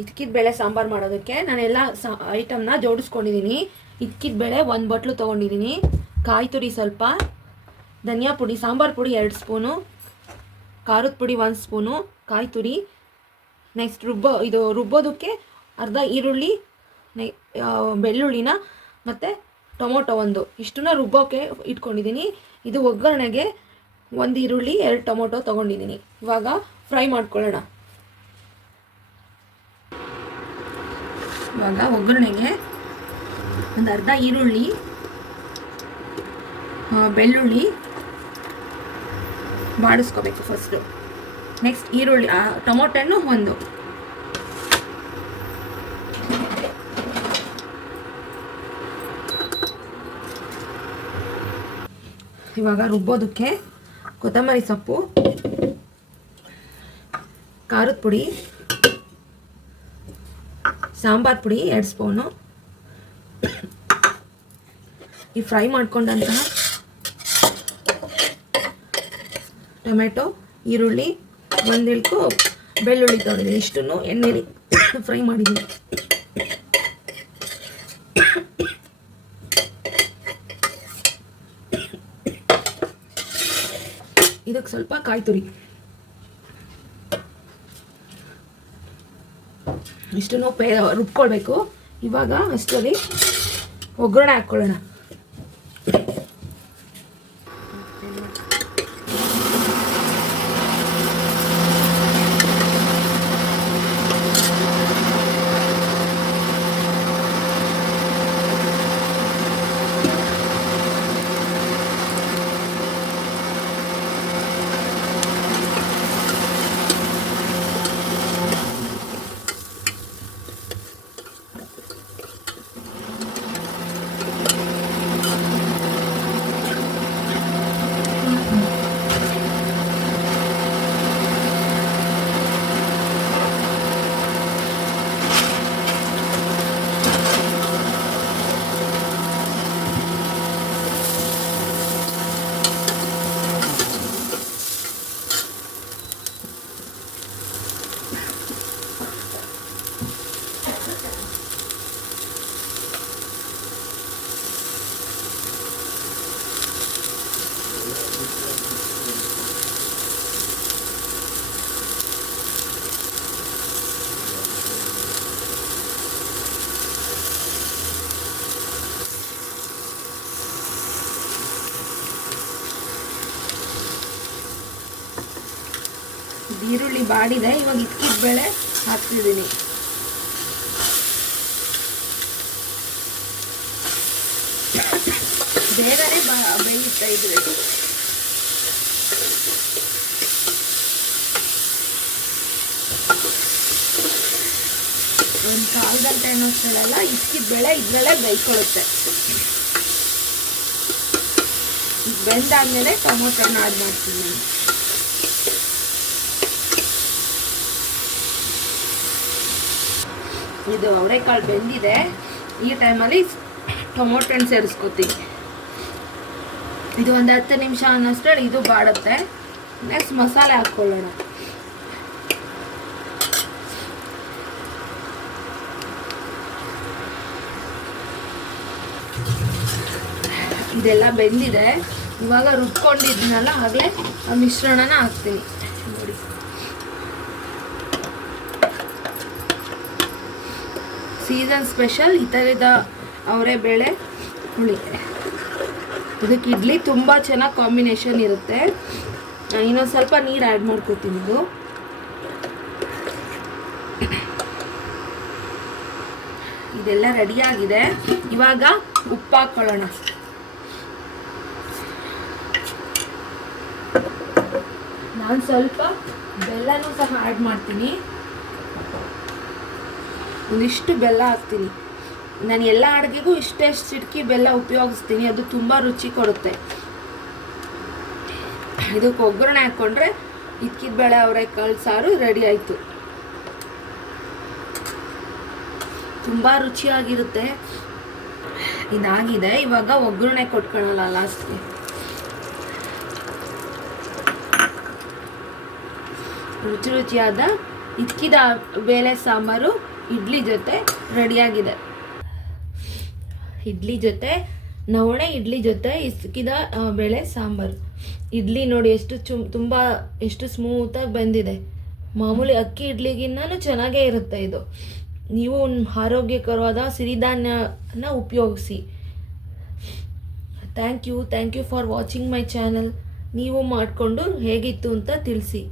ಇದ್ಕಿದ ಬೇಳೆ ಸಾಂಬಾರು ಮಾಡೋದಕ್ಕೆ ನಾನೆಲ್ಲ ಐಟಮ್ನ ಜೋಡಿಸ್ಕೊಂಡಿದ್ದೀನಿ. ಇದ್ಕಿದ ಬೇಳೆ 1 ಬಟ್ಲು ತೊಗೊಂಡಿದ್ದೀನಿ, ಕಾಯಿ ತುರಿ ಸ್ವಲ್ಪ, ಧನಿಯಾ ಪುಡಿ, ಸಾಂಬಾರು ಪುಡಿ 2 ಸ್ಪೂನು, ಖಾರದ ಪುಡಿ 1 ಸ್ಪೂನು, ಕಾಯಿ ತುರಿ. ನೆಕ್ಸ್ಟ್ ರುಬ್ಬೋದಕ್ಕೆ ಅರ್ಧ ಈರುಳ್ಳಿ, ಬೆಳ್ಳುಳ್ಳಿನ ಮತ್ತು ಟೊಮೊಟೊ 1 ಇಷ್ಟನ್ನ ರುಬ್ಬೋಕ್ಕೆ ಇಟ್ಕೊಂಡಿದ್ದೀನಿ. ಇದು ಒಗ್ಗರಣೆಗೆ 1 ಈರುಳ್ಳಿ 2 ಟೊಮೊಟೊ ತೊಗೊಂಡಿದ್ದೀನಿ. ಇವಾಗ ಫ್ರೈ ಮಾಡ್ಕೊಳ್ಳೋಣ. ಇವಾಗ ಒಗ್ಗರಣೆಗೆ ಒಂದು ಅರ್ಧ ಈರುಳ್ಳಿ, ಬೆಳ್ಳುಳ್ಳಿ ಬಾಡಿಸ್ಕೋಬೇಕು ಫಸ್ಟು. ನೆಕ್ಸ್ಟ್ ಈರುಳ್ಳಿ, ಟೊಮೊಟೊನು 1. ಇವಾಗ ರುಬ್ಬೋದಕ್ಕೆ ಕೊತ್ತಂಬರಿ ಸೊಪ್ಪು, ಖಾರದ ಪುಡಿ, ಸಾಂಬಾರು ಪುಡಿ 2 ಸ್ಪೂನು, ಈ ಫ್ರೈ ಮಾಡ್ಕೊಂಡಂತಹ ಟೊಮೆಟೊ, ಈರುಳ್ಳಿ, 1 ಇಳ್ಕು ಬೆಳ್ಳುಳ್ಳಿ ತೊಗೊಂಡಿದ್ದೀನಿ. ಇಷ್ಟನ್ನು ಎಣ್ಣೆಲಿ ಫ್ರೈ ಮಾಡಿದ್ದೀನಿ. ಇದಕ್ಕೆ ಸ್ವಲ್ಪ ಕಾಯಿ ತುರಿ, ಇಷ್ಟನ್ನು ರುಬ್ಕೊಳ್ಬೇಕು. ಇವಾಗ ಅಷ್ಟರಲ್ಲಿ ಒಗ್ಗರಣೆ ಹಾಕ್ಕೊಳ್ಳೋಣ. ಈರುಳ್ಳಿ ಬಾಡಿದೆ. ಇವಾಗ ಇದ್ಕಿದ ಬೇಳೆ ಹಾಕ್ತಿದ್ದೀನಿ. ಬೇಗನೆ ಬೇಯುತ್ತಾ ಇದ್ರೆ ಒಂದು 1/4 ಗಂಟೆ ಅನ್ನೋಷ್ಟರಲ್ಲ ಇದ್ಕಿದ ಬೇಳೆ ಇದರಲ್ಲೇ ಬೇಯ್ಕೊಳ್ಳುತ್ತೆ. ಬೆಂದಾದ್ಮೇಲೆ ಟೊಮೊಟೊನ ಆಡ್ ಮಾಡ್ತೀನಿ. ಇದು ಅವರೆಕಾಳು ಬೆಂದಿದೆ. ಈ ಟೈಮಲ್ಲಿ ಟೊಮೊಟೊನ ಸೇರಿಸ್ಕೊತೀನಿ. ಇದು ಒಂದು 10 ನಿಮಿಷ ಅನ್ನೋಷ್ಟರಲ್ಲಿ ಇದು ಬಾಡುತ್ತೆ. ನೆಕ್ಸ್ಟ್ ಮಸಾಲೆ ಹಾಕ್ಕೊಳ್ಳೋಣ. ಇದೆಲ್ಲ ಬೆಂದಿದೆ. ಇವಾಗ ರುಬ್ಕೊಂಡಿದ್ನಲ್ಲ ಆಗಲೇ ಆ ಮಿಶ್ರಣನ ಹಾಕ್ತೀನಿ. ನೋಡಿ, ಸೀಸನ್ ಸ್ಪೆಷಲ್ ಈ ಥರದ ಅವರೆಬೇಳೆ ಹುಳಿ. ಇದಕ್ಕೆ ಇಡ್ಲಿ ತುಂಬ ಚೆನ್ನಾಗಿ ಕಾಂಬಿನೇಷನ್ ಇರುತ್ತೆ. ಇನ್ನೊಂದು ಸ್ವಲ್ಪ ನೀರು ಆ್ಯಡ್ ಮಾಡ್ಕೊತೀನಿ. ಇದೆಲ್ಲ ರೆಡಿಯಾಗಿದೆ. ಇವಾಗ ಉಪ್ಪು ಹಾಕ್ಕೊಳ್ಳೋಣ. ನಾನು ಸ್ವಲ್ಪ ಬೆಲ್ಲನೂ ಸಹ ಆ್ಯಡ್ ಮಾಡ್ತೀನಿ. ಒಂದಿಷ್ಟು ಬೆಲ್ಲ ಹಾಕ್ತೀನಿ. ನಾನು ಎಲ್ಲ ಅಡುಗೆಗೂ ಇಷ್ಟೇ ಚಿಟಕಿ ಬೆಲ್ಲ ಉಪಯೋಗಿಸ್ತೀನಿ. ಅದು ತುಂಬ ರುಚಿ ಕೊಡುತ್ತೆ. ಇದಕ್ಕೆ ಒಗ್ಗರಣೆ ಹಾಕ್ಕೊಂಡ್ರೆ ಇದ್ಕಿದ ಬೇಳೆ ಅವರೆಕಾಳು ಸಾರು ರೆಡಿ ಆಯಿತು. ತುಂಬ ರುಚಿಯಾಗಿರುತ್ತೆ. ಇದಾಗಿದೆ. ಇವಾಗ ಒಗ್ಗರಣೆ ಕೊಟ್ಕೊಳ್ಳೋಣ ಲಾಸ್ಟ್ಗೆ. ರುಚಿಯಾದ ಇಕ್ಕಿದ ಬೇಳೆ ಸಾಂಬಾರು ಇಡ್ಲಿ ಜೊತೆ ರೆಡಿಯಾಗಿದೆ. ಇಡ್ಲಿ ಜೊತೆ ನವಣೆ ಇಡ್ಲಿ ಜೊತೆ ಇಸ್ಕಿದ ಬೇಳೆ ಸಾಂಬಾರು. ಇಡ್ಲಿ ನೋಡಿ ತುಂಬ ಎಷ್ಟು ಸ್ಮೂತಾಗಿ ಬಂದಿದೆ. ಮಾಮೂಲಿ ಅಕ್ಕಿ ಇಡ್ಲಿಗಿನ್ನೂ ಚೆನ್ನಾಗೇ ಇರುತ್ತೆ ಇದು. ನೀವು ಆರೋಗ್ಯಕರವಾದ ಸಿರಿಧಾನ್ಯನ ಉಪಯೋಗಿಸಿ. Thank you for watching my channel. ನೀವು ಮಾಡಿಕೊಂಡು ಹೇಗಿತ್ತು ಅಂತ ತಿಳಿಸಿ.